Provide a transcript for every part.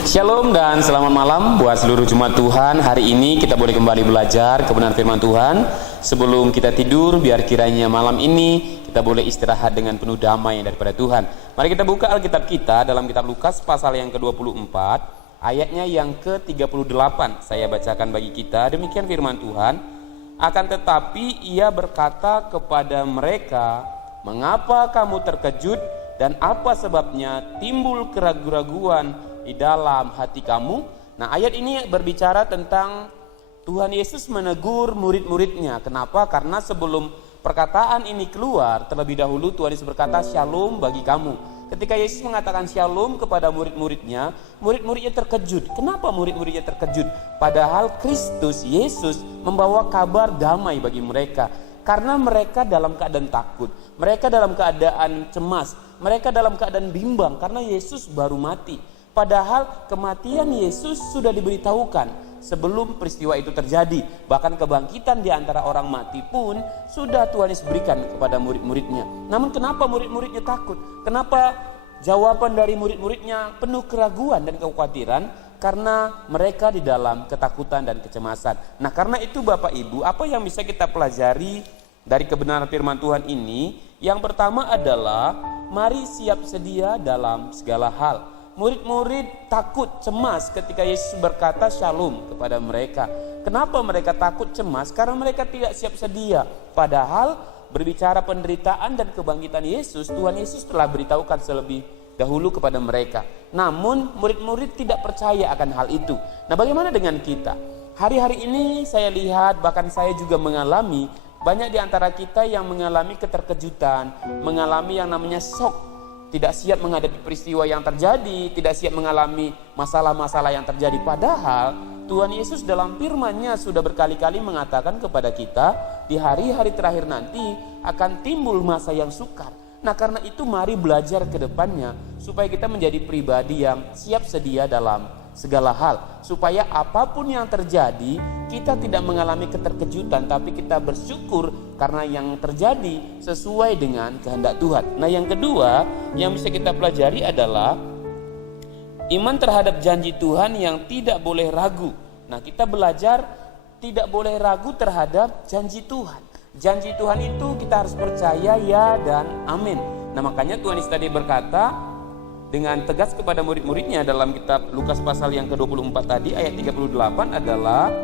Shalom dan selamat malam buat seluruh jemaat Tuhan. Hari ini kita boleh kembali belajar kebenaran firman Tuhan. Sebelum kita tidur, biar kiranya malam ini kita boleh istirahat dengan penuh damai daripada Tuhan. Mari kita buka Alkitab kita dalam kitab Lukas pasal yang ke-24, ayatnya yang ke-38. Saya bacakan bagi kita, demikian firman Tuhan. Akan tetapi ia berkata kepada mereka, "Mengapa kamu terkejut dan apa sebabnya timbul keraguan-raguan di dalam hati kamu?" Nah, ayat ini berbicara tentang Tuhan Yesus menegur murid-muridnya. Kenapa? Karena sebelum perkataan ini keluar, terlebih dahulu Tuhan Yesus berkata, "Shalom bagi kamu." Ketika Yesus mengatakan shalom kepada murid-muridnya, murid-muridnya terkejut. Kenapa murid-muridnya terkejut? Padahal Kristus Yesus membawa kabar damai bagi mereka. Karena mereka dalam keadaan takut, mereka dalam keadaan cemas, mereka dalam keadaan bimbang karena Yesus baru mati. Padahal kematian Yesus sudah diberitahukan sebelum peristiwa itu terjadi. Bahkan kebangkitan di antara orang mati pun sudah Tuhan Yesus berikan kepada murid-muridnya. Namun kenapa murid-muridnya takut? Kenapa jawaban dari murid-muridnya penuh keraguan dan kekhawatiran? Karena mereka di dalam ketakutan dan kecemasan. Nah, karena itu Bapak Ibu, apa yang bisa kita pelajari dari kebenaran firman Tuhan ini? Yang pertama adalah mari siap sedia dalam segala hal. Murid-murid takut, cemas ketika Yesus berkata shalom kepada mereka. Kenapa mereka takut, cemas? Karena mereka tidak siap sedia. Padahal berbicara penderitaan dan kebangkitan Yesus, Tuhan Yesus telah beritahukan selebih dahulu kepada mereka. Namun murid-murid tidak percaya akan hal itu. Nah, bagaimana dengan kita? Hari-hari ini saya lihat, bahkan saya juga mengalami, banyak di antara kita yang mengalami keterkejutan, mengalami yang namanya shock. Tidak siap menghadapi peristiwa yang terjadi, tidak siap mengalami masalah-masalah yang terjadi. Padahal Tuhan Yesus dalam firman-Nya sudah berkali-kali mengatakan kepada kita, di hari-hari terakhir nanti akan timbul masa yang sukar. Nah, karena itu mari belajar ke depannya supaya kita menjadi pribadi yang siap sedia dalam segala hal. Supaya apapun yang terjadi, kita tidak mengalami keterkejutan, tapi kita bersyukur karena yang terjadi sesuai dengan kehendak Tuhan. Nah, yang kedua yang bisa kita pelajari adalah iman terhadap janji Tuhan yang tidak boleh ragu. Nah, kita belajar tidak boleh ragu terhadap janji Tuhan. Janji Tuhan itu kita harus percaya ya dan amin. Nah, makanya Tuhan Yesus tadi berkata dengan tegas kepada murid-muridnya dalam kitab Lukas pasal yang ke-24 tadi ayat 38 adalah,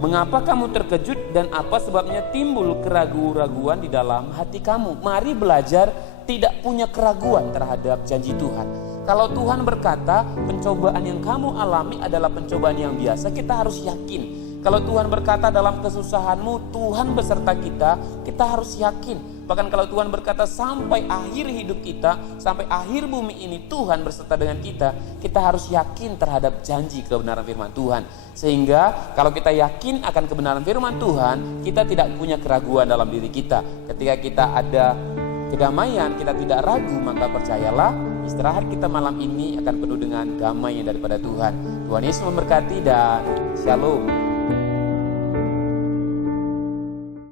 "Mengapa kamu terkejut dan apa sebabnya timbul keraguan-raguan di dalam hati kamu?" Mari belajar tidak punya keraguan terhadap janji Tuhan. Kalau Tuhan berkata pencobaan yang kamu alami adalah pencobaan yang biasa, kita harus yakin. Kalau Tuhan berkata dalam kesusahanmu Tuhan beserta kita, kita harus yakin. Bahkan kalau Tuhan berkata sampai akhir hidup kita, sampai akhir bumi ini Tuhan beserta dengan kita, kita harus yakin terhadap janji kebenaran firman Tuhan. Sehingga kalau kita yakin akan kebenaran firman Tuhan, kita tidak punya keraguan dalam diri kita. Ketika kita ada kedamaian, kita tidak ragu, maka percayalah istirahat kita malam ini akan penuh dengan damai daripada Tuhan. Tuhan Yesus memberkati dan shalom.